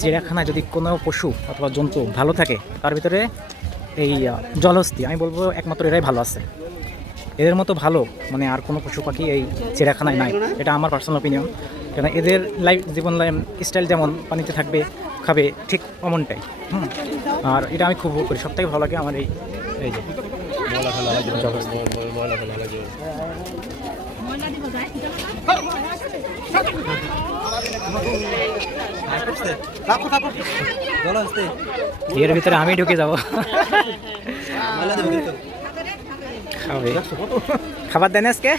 চিড়িয়াখানায় যদি কোনো পশু অথবা জন্তু ভালো থাকে তার ভিতরে এই জলহস্তী আমি বলবো একমাত্র এরাই ভালো আছে। এদের মতো ভালো মানে আর কোনো পশু পাখি এই চিড়িয়াখানায় নাই, এটা আমার পার্সোনাল অপিনিয়ন। কেন এদের জীবন স্টাইল যেমন পানিতে থাকবে খাবে ঠিক অমনটাই। আর এটা আমি খুব করি, সবথেকে ভালো লাগে আমার এই এই যে এর ভিতরে আমি ঢুকে যাবো। খাবার দেন আজকে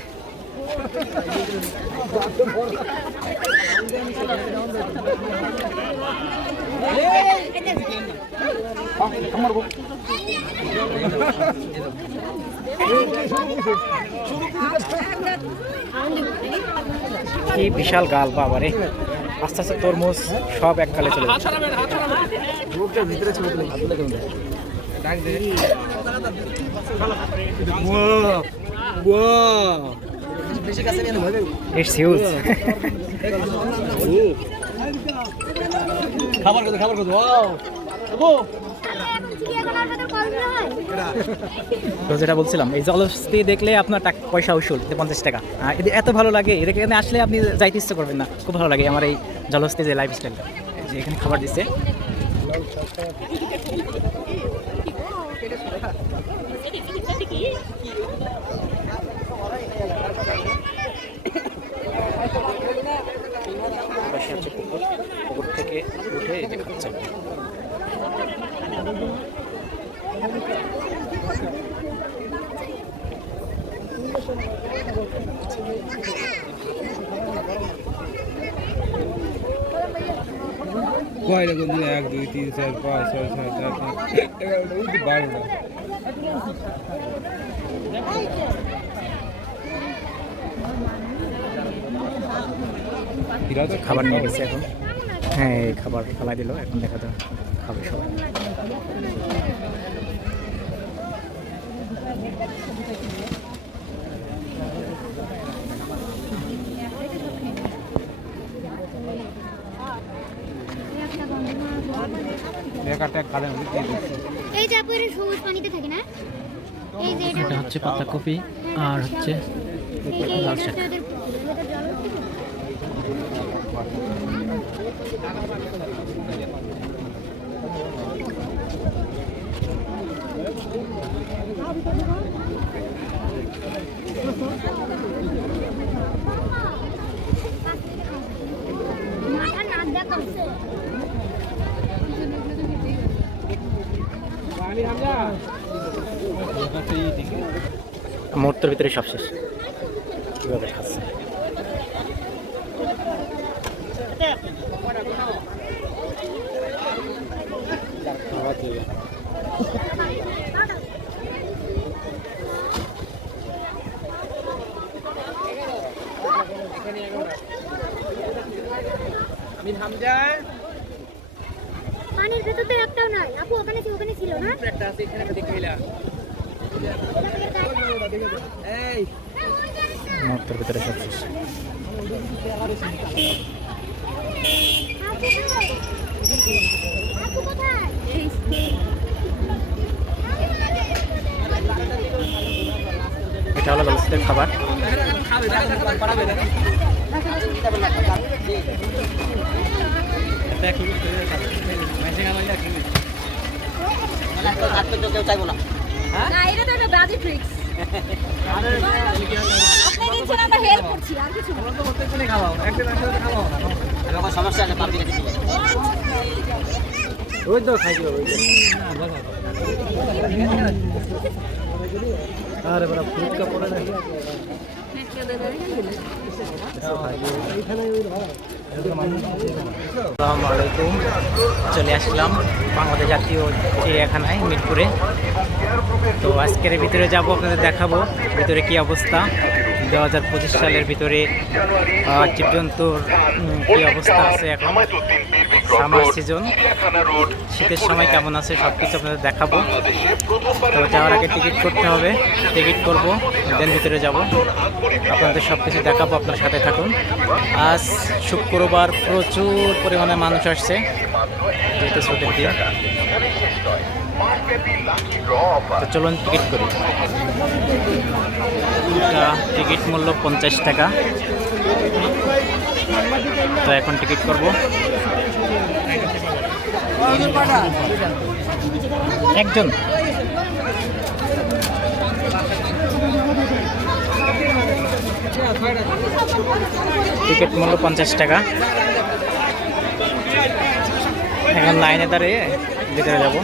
কি বিশাল গাল বাবারে, আস্তে আস্তে তরমুজ সব এককালে চলে যাচ্ছে। It's huge. তো যেটা বলছিলাম এই জলহস্তী দেখলে আপনার পয়সা উসুল 50 টাকা। এত ভালো লাগে, এখানে আসলে আপনি যাইতে ইচ্ছে করবেন না, খুব ভালো লাগে আমার এই জলহস্তী যে লাইফস্টাইলটা। যে এখানে খাবার দিচ্ছে পুকুর থেকে উঠে এই যে খাচ্ছে। কয়টা কোন 1 2 3 4 5 6 7 8 9 12 খাবার নিয়ে গেছে এখন। হ্যাঁ এই খাবার ফেলাই দিল, এখন দেখা যাক খাবে সবাই। এই যে আপু সবুজ পানিতে থাকে না, এই যে এটা হচ্ছে পাতাকপি আর হচ্ছে লাল শাক। মুহূর্তের ভিতরে সব শেষ। কীভাবে খাচ্ছে পানির ভেতর তো একটাও নাই আপু, ওখানে ছিল না একটা আছে এখানে দেখাইলা এই মুহূর্তের ভিতরে সব শেষ। আপু কোথায়? এটা হলো জলহস্তীর খাবার। না এটা তো একটা বাজি ট্রিক্স। আপনি নিচ্ছেন, আমরা হেল্প করছি, আর কিছু না। সমস্যা আছে পাবলিক আছে ওই তো খাই দিল ওই আরে বড় ফুটকা পড়ে না। আসসালামু আলাইকুম, চলে আসলাম বাংলাদেশ জাতীয় চিড়িয়াখানায় মিরপুরে। তো আজকের ভিতরে যাব, আপনাদের দেখাবো ভিতরে কি অবস্থা। 2025 সালের ভিতরে জীবজন্তুর কি অবস্থা আছে এখন সামার সিজন, শীতের সময় কেমন আছে সব কিছু আপনাদের দেখাবো। তো যাওয়ার আগে টিকিট করতে হবে, টিকিট করব, দেন ভিতরে যাব, আপনাদের সব কিছু দেখাবো, আপনার সাথে থাকুন। আজ শুক্রবার, প্রচুর পরিমাণে মানুষ আসছে যেহেতু ছুটির দিন। তো চলুন টিকিট করি। টিকিট মূল্য 50 টাকা। তো এখন টিকিট করব। একজন টিকিট মূল্য 50 টাকা। এখন লাইনে দাঁড়িয়ে ভিতরে যাব।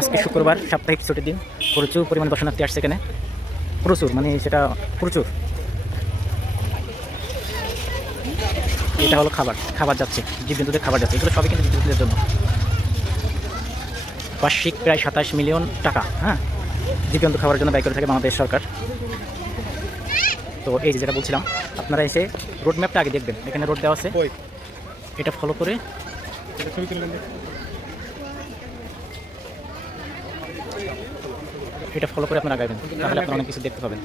আজকে শুক্রবার, সাপ্তাহিক ছুটির দিন। প্রচুর পরিমাণ দর্শনার্থী আসছে এখানে, প্রচুর, মানে সেটা প্রচুর। এটা হলো খাবার যাচ্ছে, জীবজন্তুদের খাবার যাচ্ছে। এগুলো সবই কিন্তু জীবজন্তুদের জন্য। বার্ষিক প্রায় 27 মিলিয়ন টাকা, হ্যাঁ, জীবজন্তু খাবারের জন্য ব্যয় করে থাকে বাংলাদেশ সরকার। তো এই যে যেটা বলছিলাম, আপনারা এসে রোড ম্যাপটা আগে দেখবেন, এখানে রোড দেওয়া আছে, এটা ফলো করে আপনারা আগাবেন, তাহলে আপনারা অনেক কিছু দেখতে পাবেন।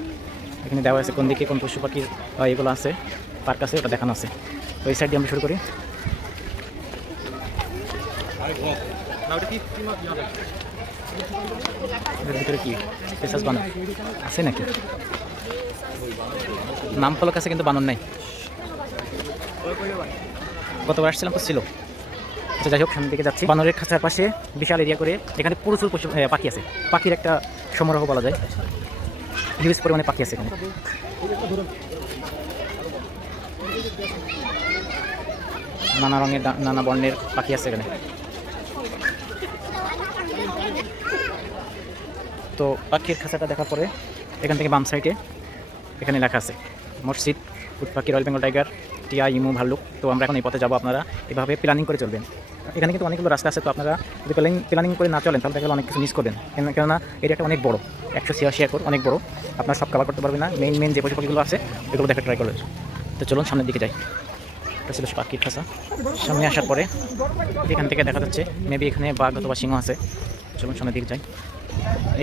এখানে দেওয়া আছে কোন দিকে কোন পশু পাখির এগুলো আছে, পার্ক আছে, ওটা দেখানো আছে। তো এই সাইড দিয়ে আমরা শুরু করি। এর ভিতরে কি পেশাস বানর আছে নাকি? নাম ফলক আছে কিন্তু বানর নাই। গতবার আসছিলাম তো ছিল। আচ্ছা, যাই হোক, সামনের দিকে যাচ্ছি। বানরের খাঁচার পাশে বিশাল এরিয়া করে এখানে প্রচুর পাখি আছে। পাখির একটা সমারোহ বলা যায়, হিউজ পরিমাণে পাখি আছে এখানে। নানা রঙের নানা বর্ণের পাখি আছে এখানে। তো পাখির খাঁচাটা দেখার পরে এখান থেকে বাম সাইডে এখানে লেখা আছে মসজিদ, উট পাখি, রয়্যাল বেঙ্গল টাইগার, টিয়া, ইমু, ভাল্লুক। তো আমরা এখন এই পথে যাবো। আপনারা এভাবে প্ল্যানিং করে চলবেন। এখানে কিন্তু অনেকগুলো রাস্তা আছে। তো আপনারা যদি প্ল্যানিং করে না চলেন তাহলে দেখলে অনেক কিছু মিস করবেন। কেননা এরিয়াটা অনেক বড়, 186 একর, অনেক বড়। আপনারা সব কভার করতে পারবেন না। মেন যে পশু পাখিগুলো আছে এগুলো দেখে ট্রাই করবেন। তো চলুন সামনের দিকে যাই। এটা ছিল পাখির খাঁচা। সামনে আসার পরে এখান থেকে দেখা যাচ্ছে মেবি এখানে বাঘ অথবা সিংহ আছে। চলুন সামনের দিকে যাই।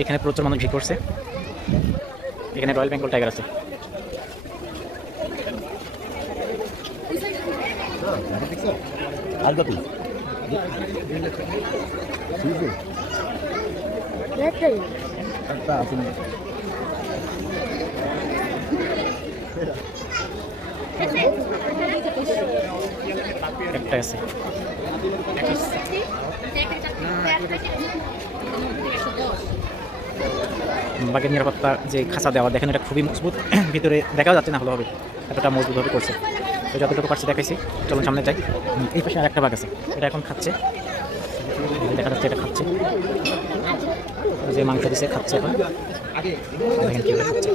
এখানে প্রচুর মানুষ ভিড় করছে। এখানে রয়্যাল বেঙ্গল টাইগার আছে। একটা আছে। বাঘের নিরাপত্তা যে খাঁচা দেওয়া, দেখেন এটা খুবই মজবুত। ভিতরে দেখাও যাচ্ছে না ভালোভাবে, এতটা মজবুতভাবে করছে। তো যতটুকু পারছে দেখাইছি। চলুন সামনে যাই। এই পাশে আর একটা বাঘ আছে, এটা এখন খাচ্ছে। দেখা যাচ্ছে এটা খাচ্ছে, যে মাংস দিচ্ছে খাচ্ছে। এখন দেখেন কীভাবে খাচ্ছে।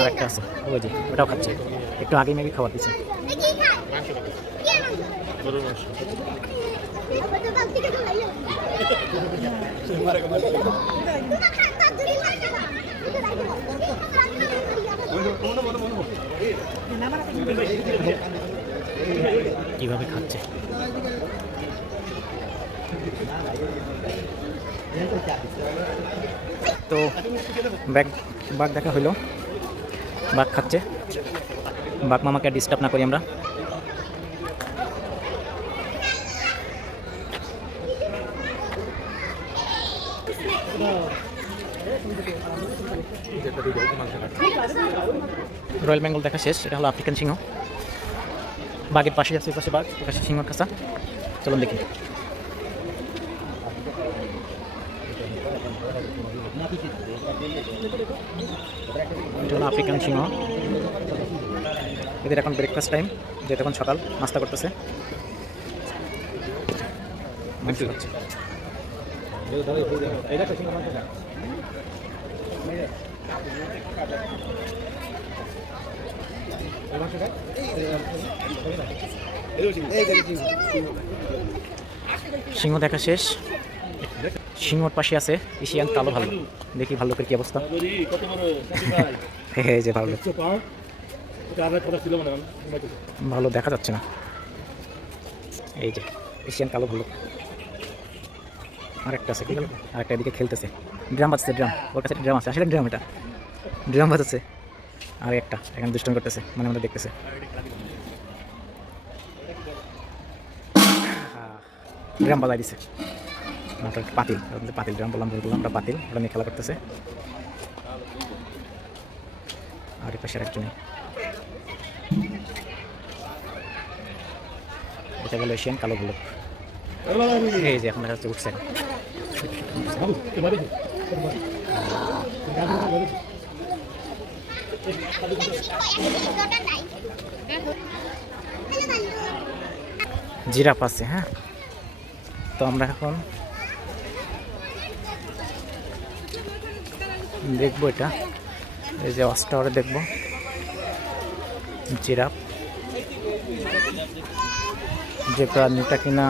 আর একটা আছে, ওই যে ওটাও খাচ্ছে। একটু আগে মেবি খাবার দিচ্ছে। কিভাবে খাচ্ছে। তো বাঘ দেখা হইলো, বাঘ খাচ্ছে। বাঘ মামাকে ডিস্টার্ব না করি আমরা। রয়্যাল বেঙ্গল দেখা শেষ। এটা হলো আফ্রিকান সিংহ। বাঘের পাশে আছে, পাশে বাঘ, পাশে সিংহ খাঁচা। চলুন দেখি। এটা হলো আফ্রিকান সিংহ। এদের এখন ব্রেকফাস্ট টাইম, যেহেতু এখন সকাল, নাস্তা করতেছে। মাংস খাচ্ছে। সিংহ দেখা শেষ। সিংহর পাশে আছে এশিয়ান কালো ভাল্লুক। দেখি ভাল্লুকের কি অবস্থা। এই যে ভাল্লুক, ভালো দেখা যাচ্ছে না। এই যে এশিয়ান কালো ভাল্লুক। আরেকটা আছে, কি গেল? আরেকটা এদিকে খেলতেছে, ড্রাম বাজছে, ড্রাম ওর কাছে ড্রাম আছে, আসলে ড্রাম, এটা ড্রাম বাজাচ্ছে। আর একটা এখানে দুষ্টুমি করতেছে, মানে আমাদের দেখতেছে। ড্রাম বাজাই দিছে, ওটা পাতিল, পাতিল ড্রাম বললাম, ভুল বললাম, ওটা পাতিল, ওটা নিয়ে খেলা করতেছে। আর এই পাশে আরেকজনই, এটা গেল এশিয়ান কালো ভাল্লুক। এই যে এখন দেখা যাচ্ছে উঠছে। জিরাফ আছে, হ্যাঁ। তো আমরা এখন দেখবো এটা, এই যে ওয়াচ টাওয়ারে দেখবো জিরাফ, যে প্রাণীটা কিনা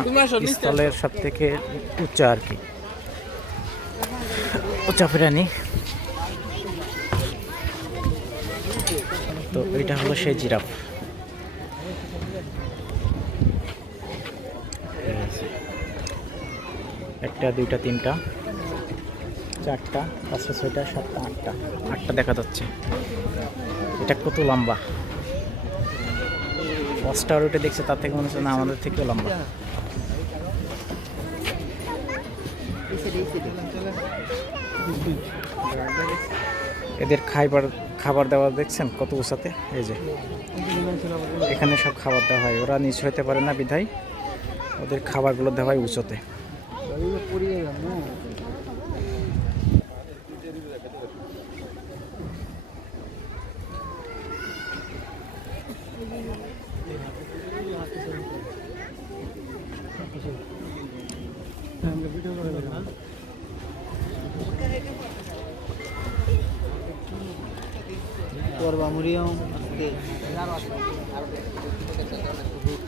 স্থলের সব থেকে উচ্চা আর কি, উচ্চা প্রাণী। তো এটা হলো সেই জিরাফ। একটা, দুইটা, তিনটা, চারটা, পাঁচটা, ছয়টা, সাতটা, আটটা, আটটা দেখা যাচ্ছে। এটা কত লম্বা! ওয়াচটাওয়ার উঠে দেখছে, তার থেকে মনে হচ্ছে না আমাদের থেকেও লম্বা। এদের খাবার দেওয়া দেখছেন কত উঁচাতে, এই যে এখানে সব খাবার দেওয়া হয়। ওরা নিচ হইতে পারে না বিধায় ওদের খাবারগুলো দেওয়া হয় উঁচুতে।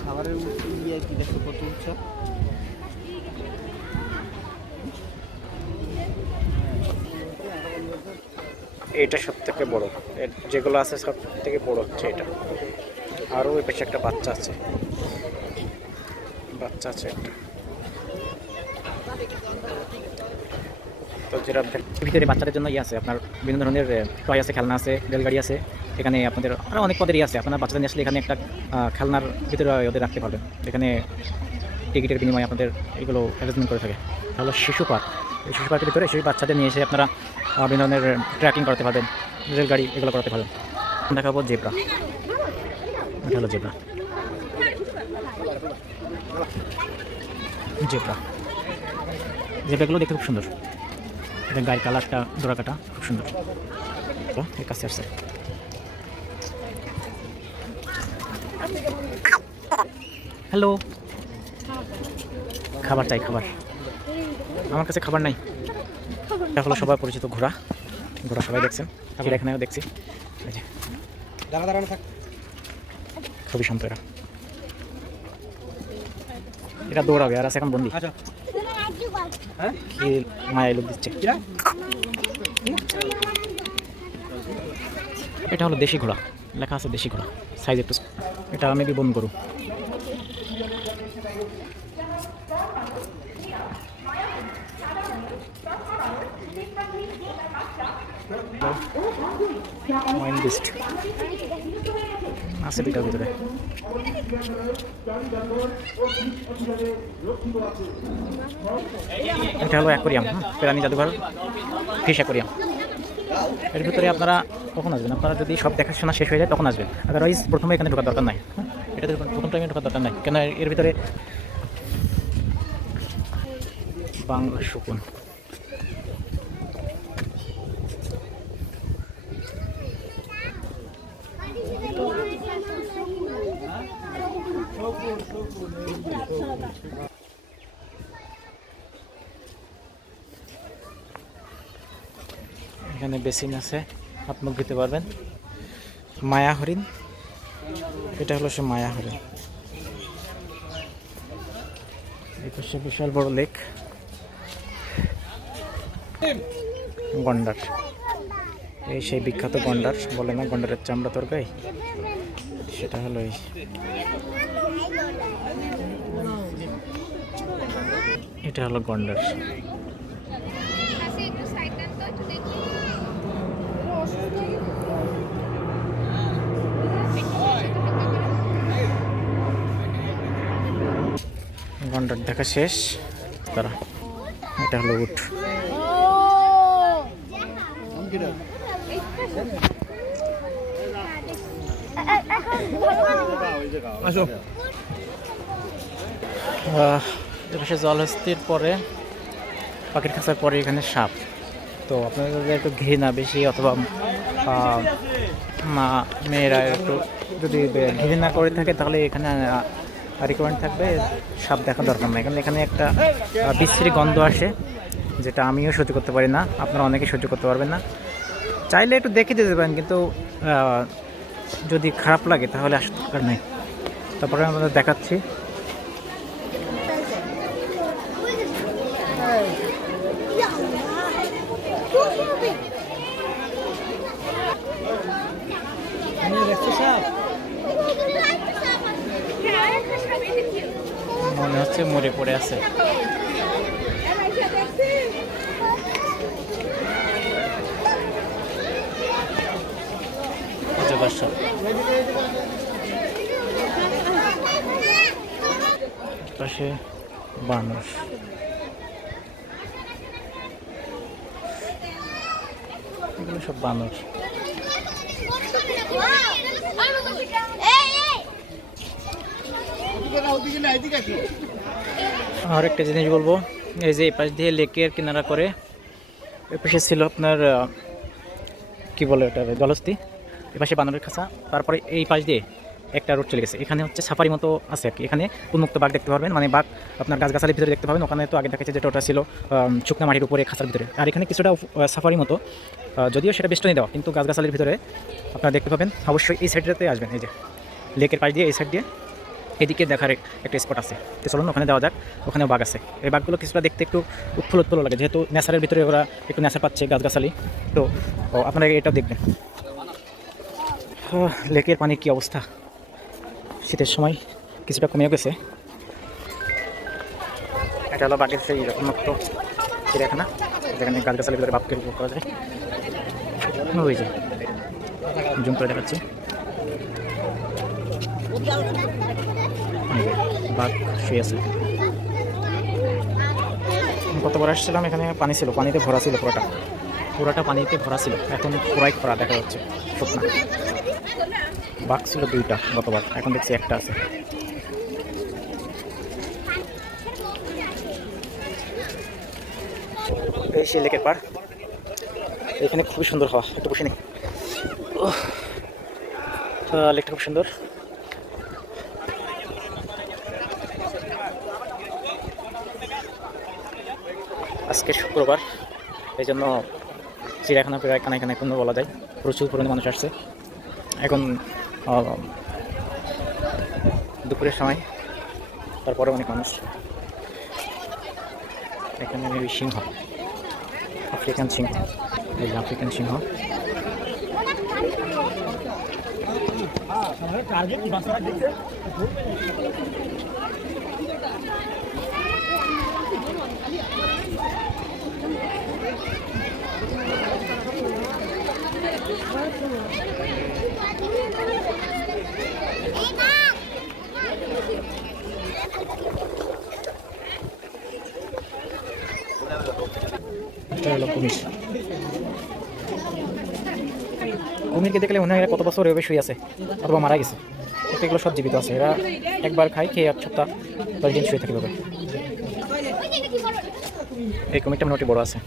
খাবারের ইয়ে কি দেখো কত উচ্চ। এটা সব থেকে বড়, যেগুলো আছে সব থেকে বড় হচ্ছে এটা। আরও ওই পাশে একটা বাচ্চা আছে, বাচ্চা আছে একটা। তো জিরাফদের ভিতরে বাচ্চাদের জন্য ইয়ে আছে, আপনার বিভিন্ন ধরনের টয় আছে, খেলনা আছে, রেলগাড়ি আছে। এখানে আপনাদের আরও অনেক পদের ইয়ে আছে। আপনার বাচ্চাদের নিয়ে আসলে এখানে একটা খেলনার ভিতরে ওদের রাখতে পারবেন। এখানে টিকিটের বিনিময়ে আপনাদের এগুলো অ্যারেঞ্জমেন্ট করে থাকে। তাহলে শিশু পার্ক, এই শিশু পার্কের ভিতরে সেই বাচ্চাদের নিয়ে এসে আপনারা বিভিন্ন ধরনের ট্রেকিং করতে পারবেন, রেলগাড়ি এগুলো করতে পারবেন। দেখাবো জেব্রা, এটা হলো জেব্রা। জেব্রা, জেব্রাগুলো দেখতে খুব সুন্দর। এটা গায়ের কালারটা ডোরা কাটা, খুব সুন্দর। এর কাছে আসছে। হ্যালো, খাবার চাই, খাবার। আমার কাছে খাবার নাই। এটা হলো সবার পরিচিত ঘোড়া, ঘোড়া সবাই দেখছেন, আমরা এখানেও দেখছি। খুবই শান্ত এরা, এটা দৌড়াবে আর আছে এখন বন্দি। কি মায়ায় লোক দিচ্ছে। এটা হলো দেশি ঘোড়া, লেখা আছে দেশি ঘোড়া, সাইজ একটু। এটা মেবি বন গরু। আছে দুটার ভিতরে। এটা হলো অ্যাকোরিয়াম, প্রাণী জাদুঘর, ফিশ অ্যাকোরিয়াম। এর ভিতরে আপনারা কখন আসবেন? আপনারা যদি সব দেখাশোনা শেষ হয়ে যায় তখন আসবেন, আদারওয়াইজ প্রথমে এখানে ঢোকার দরকার নাই। এটাতে প্রথম টাইমে ঢোকার দরকার নাই, কেন এর ভিতরে বাংলা শকুন। এখানে বেসিন আছে, হাত মুখ ধুতে পারবেন। মায়া হরিণ, এটা হলো সে মায়া হরিণ। এই পাশে বিশাল বড় লেক, গন্ডার। এই সেই বিখ্যাত গন্ডার, বলে না গন্ডারের চামড়া তরকারি, সেটা হলো এই। এটা হলো গন্ডার। গন্ডার দেখা শেষ তারা। এটা হলো উট। আসো। এপাশে জলহস্তির পরে, পাখির খাঁচার পরে এখানে সাপ। তো আপনাদের যদি একটু ঘৃণা বেশি অথবা মেয়েরা একটু যদি ঘৃণা করে থাকে তাহলে এখানে রিকমেন্ড থাকবে সাপ দেখা দরকার না। এখানে একটা বিশ্রী গন্ধ আসে, যেটা আমিও সহ্য করতে পারি না, আপনারা অনেকে সহ্য করতে পারবেন না। চাইলে একটু দেখে দিতে পারেন, কিন্তু যদি খারাপ লাগে তাহলে আসার দরকার নেই। তারপরে আমাদের দেখাচ্ছি মনে হচ্ছে মরে পড়ে আছে। পাশে বানর, এগুলো সব বানর। আর একটা জিনিস বলবো, এই যে এই পাশ দিয়ে লেকের কিনারা করে এ পাশে ছিল আপনার কি বলে ওটা, জলহস্তি। এ পাশে বানরের খাঁচা, তারপরে এই পাশ দিয়ে একটা রোড চলে গেছে। এখানে হচ্ছে সাফারি মতো আছে আর কি। এখানে উন্মুক্ত বাঘ দেখতে পারবেন, মানে বাঘ আপনার গাছগাছালির ভিতরে দেখতে পাবেন। ওখানে তো আগে দেখাচ্ছে যেটা ওটা ছিল শুকনা মাটির উপরে খাঁচার ভিতরে, আর এখানে কিছুটা সাফারি মতো, যদিও সেটা বেষ্টনী দেওয়া, কিন্তু গাছগাছালির ভিতরে আপনারা দেখতে পাবেন। অবশ্যই এই সাইডটাতে আসবেন, এই যে লেকের পাশ দিয়ে এই সাইড দিয়ে এদিকে দেখার একটা স্পট আছে। তো চলুন ওখানে দেওয়া যাক। ওখানেও বাঘ আছে। এই বাঘগুলো কিছুটা দেখতে একটু উৎফুল্ল লাগে, যেহেতু নেচারের ভিতরে ওরা একটু নেচার পাচ্ছে, গাছগাছালি। তো আপনারা এটাও দেখবেন। লেকের পানির কী অবস্থা, শীতের সময় কিছুটা কমে গেছে। এটা হলো বাঘের সেই উন্মুক্ত চিড়িয়াখানা, যেখানে গাছগাছালির ভিতরে বাঘকে উপভোগ করা যায়। ওই যে জুম করে দেখাচ্ছি, বাঘ শুয়ে আছে। কতবার আসছিলাম, এখানে পানি ছিল, পানিতে ভরা ছিল, পুরাটা পানিতে ভরা ছিল। এখন পুরাই খরা দেখা যাচ্ছে, শুকনা। বাঘ ছিল 2টা গতবার, এখন দেখছি একটা আছে। এই সে লেকের পাড়, এখানে খুবই সুন্দর হাওয়া, একটু বসে নেই। লেকটা খুব সুন্দর। আজকে শুক্রবার, এই জন্য চিড়িয়াখানা প্রায় কানায় কোনো বলা যায়, প্রচুর পরিমাণে মানুষ আসছে। এখন দুপুরের সময়, তারপরে অনেক মানুষ। এখানে সিংহ, আফ্রিকান সিংহ, এই যে আফ্রিকান সিংহ। এটা হলো কুমির। কুমিরকে দেখলে মনে হয় এরা কত বছর এভাবে শুয়ে আছে অথবা মারা গেছে। এগুলো সব জীবিত আছে, এরা একবার খায়, খেয়ে 1 সপ্তাহ 10 দিন শুয়ে থাকে ভাবে। এই কুমিরটা মোটামুটি বড় আছে।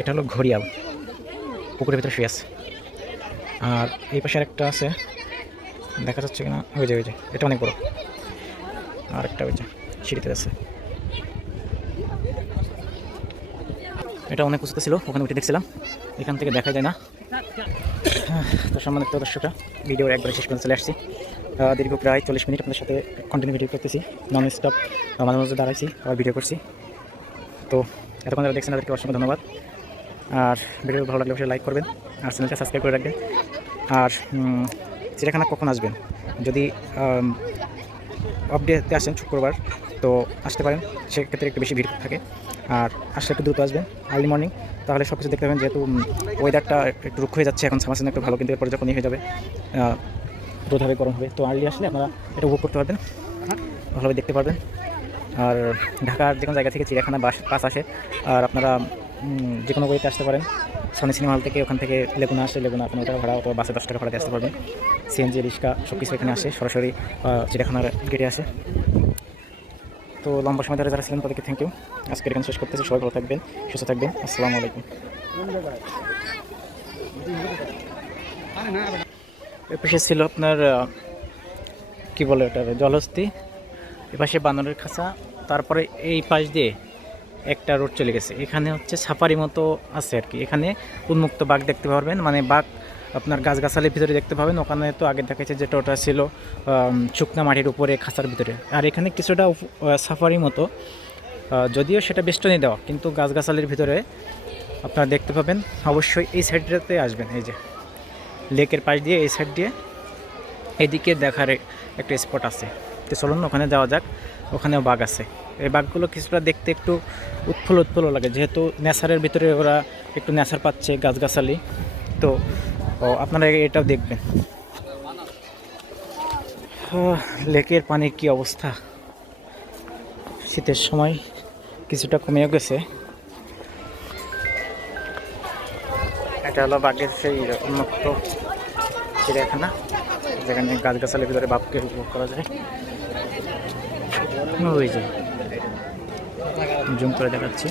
এটা হলো ঘড়িয়াল, পুকুরের ভিতরে শুয়ে আছে। আর এই পাশে একটা আছে, দেখা যাচ্ছে কিনা, ওই যে এটা অনেক বড়। আর একটা ওই যে সিঁড়িতে আছে। এটা অনেক উঁচুতে ছিল, ওখানে উঠে দেখছিলাম, এখান থেকে দেখা যায় না। তো সম্মানিত দর্শকরা, ভিডিওর একবারে শেষ পর্যন্ত চলে আসছি। দীর্ঘ প্রায় 40 মিনিট আপনাদের সাথে কন্টিনিউ ভিডিও করতেছি, নন স্টপ, মাঝে মাঝে দাঁড়াইছি আবার ভিডিও করছি। তো এতক্ষণ যারা দেখছেন তাদেরকে অসংখ্য ধন্যবাদ। আর ভিডিও ভালো লাগলে অবশ্যই লাইক করবেন আর চ্যানেলটা সাবস্ক্রাইব করে রাখবেন। আর চিড়িয়াখানা কখন আসবেন, যদি আপডেটে আসেন শুক্রবার তো আসতে পারেন, সেক্ষেত্রে একটু বেশি ভিড় থাকে। আর আসলে একটু দ্রুত আসবেন আর্লি মর্নিং, তাহলে সব কিছু দেখতে পাবেন। যেহেতু ওয়েদারটা একটু রুক্ষ হয়ে যাচ্ছে এখন, সামার সিজন একটু ভালো, কিন্তু এরপরে যখন হয়ে যাবে রোদ হবে, গরম হবে, তো আর্লি আসলে আপনারা এটা উপভোগ করতে পারবেন, ভালোভাবে দেখতে পারবেন। আর ঢাকার যে কোনো জায়গা থেকে চিড়িয়াখানা বাস আসে, আর আপনারা যে কোনো ওয়েতে আসতে পারেন। সনি সিনেমা হল থেকে, ওখান থেকে লেগুনা আসে, লেগুনা 15 টাকা ভাড়া, অথবা বাসে 10 টাকা ভাড়াতে আসতে পারবেন। সিএনজি, রিক্সা সব কিছু এখানে আসে, সরাসরি চিড়িয়াখানার গেটে আসে। তো লম্বা সময় ধরে যারা ছিলেন তাদেরকে থ্যাংক ইউ। আজকের এখানে শেষ করতেছি, সবাই ভালো থাকবেন, সুস্থ থাকবেন, আসসালামু আলাইকুম। এপাশে ছিল আপনার কি বলে ওটা, জলহস্তি, এপাশে বানরের খাঁচা, তারপরে এই পাশ দিয়ে একটা রোড চলে গেছে, এখানে হচ্ছে সাফারি মতো আছে আর কি। এখানে উন্মুক্ত বাঘ দেখতে পারবেন, মানে বাঘ আপনার গাছগাছালির ভিতরে দেখতে পাবেন। ওখানে তো আগে দেখাচ্ছে যেটা, ওটা ছিল শুকনা মাটির উপরে খাঁচার ভিতরে, আর এখানে কিছুটা সাফারি মতো, যদিও সেটা বেষ্টনী দেওয়া, কিন্তু গাছগাছালির ভিতরে আপনারা দেখতে পাবেন। অবশ্যই এই সাইডটাতে আসবেন, এই যে লেকের পাশ দিয়ে এই সাইড দিয়ে এদিকে দেখার একটা স্পট আছে। তো চলুন ওখানে যাওয়া যাক, ওখানেও বাঘ আছে। এই বাঘগুলো কিছুটা দেখতে একটু উৎফুল্ল লাগে, যেহেতু নেচারের ভিতরে ওরা একটু নেচার পাচ্ছে, গাছগাছালি। তো আপনারা এটাও দেখবেন। লেকের পানির কি অবস্থা, শীতের সময় কিছুটা কমেও গেছে। এটা হলো বাঘের সেই উন্মুক্ত চিড়িয়াখানা, যেখানে গাছগাছালির ভিতরে বাঘকে উপভোগ করা যায়। ওই যে জুম করে দেখাচ্ছি,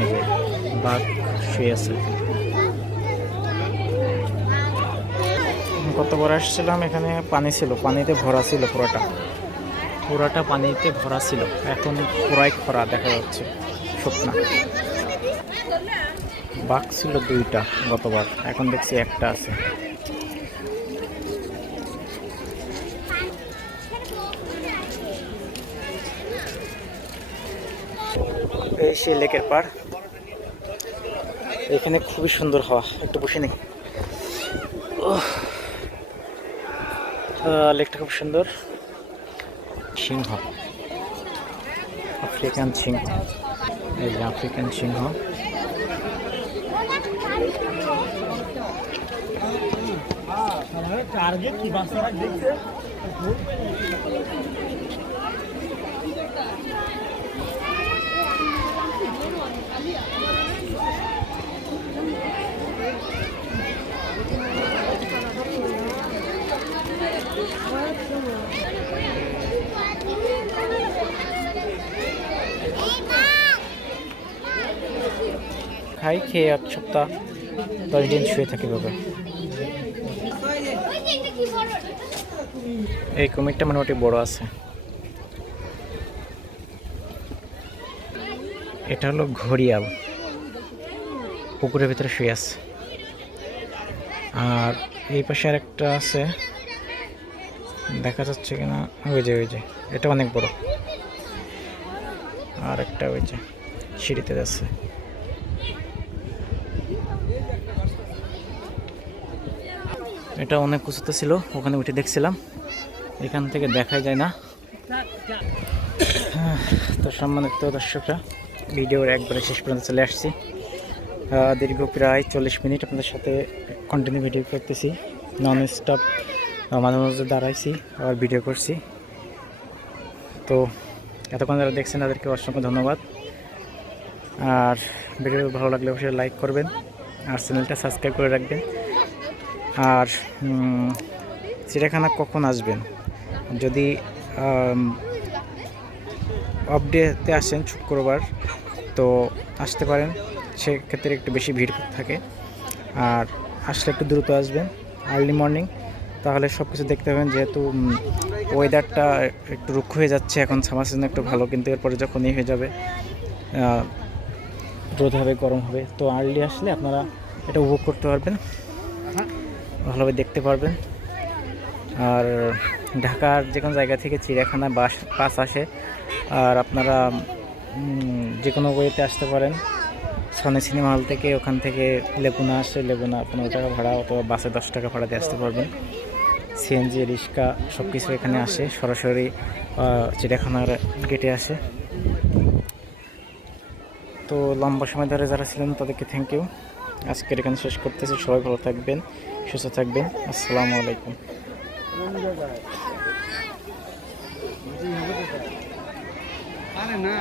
এই যে বাঘ শুয়ে আছে। কতবার আসছিলাম, এখানে পানি ছিল, পানিতে ভরা ছিল, পুরাটা পানিতে ভরা ছিল। এখন পুরাই খরা দেখা যাচ্ছে, শুকনা। বাঘ ছিল 2টা গতবার, এখন দেখছি একটা আছে। এই সে লেকের পাড়, এখানে খুবই সুন্দর হাওয়া, একটু বসে নেই। লেকটা খুব সুন্দর। সিংহ, আফ্রিকান সিংহ, এই যে আফ্রিকান সিংহ। খাই, খেয়ে 1 সপ্তাহ 10 দিন শুয়ে থাকি বাবা। এই কুমিরটা মোটামুটি বড় আছে। এটা হলো ঘড়িয়াল, পুকুরের ভিতরে শুয়ে আছে। আর এই পাশে আর একটা আছে, দেখা যাচ্ছে কিনা, ওই যে এটা অনেক বড়। আর একটা ওই যে সিঁড়িতে যাচ্ছে। এটা অনেক উঁচুতে ছিল, ওখানে উঠে দেখছিলাম, এখান থেকে দেখা যায় না। তো সম্মানিত দর্শকরা, ভিডিওর একবারে শেষ পর্যন্ত চলে আসছি। দীর্ঘ প্রায় 40 মিনিট আপনাদের সাথে কন্টিনিউ ভিডিও করতেছি, নন স্টপ, মাঝে মাঝে দাঁড়াইছি আবার ভিডিও করছি। তো এতক্ষণ যারা দেখছেন তাদেরকে অসংখ্য ধন্যবাদ। আর ভিডিও ভালো লাগলে অবশ্যই লাইক করবেন আর চ্যানেলটা সাবস্ক্রাইব করে রাখবেন। আর চিড়িয়াখানা কখন আসবেন, যদি আপডেটে আসেন শুক্রবার তো আসতে পারেন, সেক্ষেত্রে একটু বেশি ভিড় থাকে। আর আসলে একটু দ্রুত আসবেন আর্লি মর্নিং, তাহলে সব কিছু দেখতে পাবেন। যেহেতু ওয়েদারটা একটু রুক্ষ হয়ে যাচ্ছে এখন, সামার সিজন একটু ভালো, কিন্তু এরপরে যখন হয়ে যাবে রোদ হবে, গরম হবে, তো আর্লি আসলে আপনারা এটা উপভোগ করতে পারবেন, ভালোভাবে দেখতে পারবেন। আর ঢাকার যে কোনো জায়গা থেকে চিড়িয়াখানা বাস আসে, আর আপনারা যে কোনো ওয়েতে আসতে পারেন। সনি সিনেমা হল থেকে, ওখান থেকে লেগুনা আসে, লেগুনা 15 টাকা ভাড়া, অথবা বাসে 10 টাকা ভাড়া দিয়ে আসতে পারবেন। সিএনজি, রিক্সা সব কিছু এখানে আসে, সরাসরি চিড়িয়াখানার গেটে আসে। তো লম্বা সময় ধরে যারা ছিলেন তাদেরকে থ্যাংক ইউ। আজকের এখানে শেষ করতেছি। সবাই ভালো থাকবেন, সুস্থ থাকবেন। আসসালামু আলাইকুম। আরে না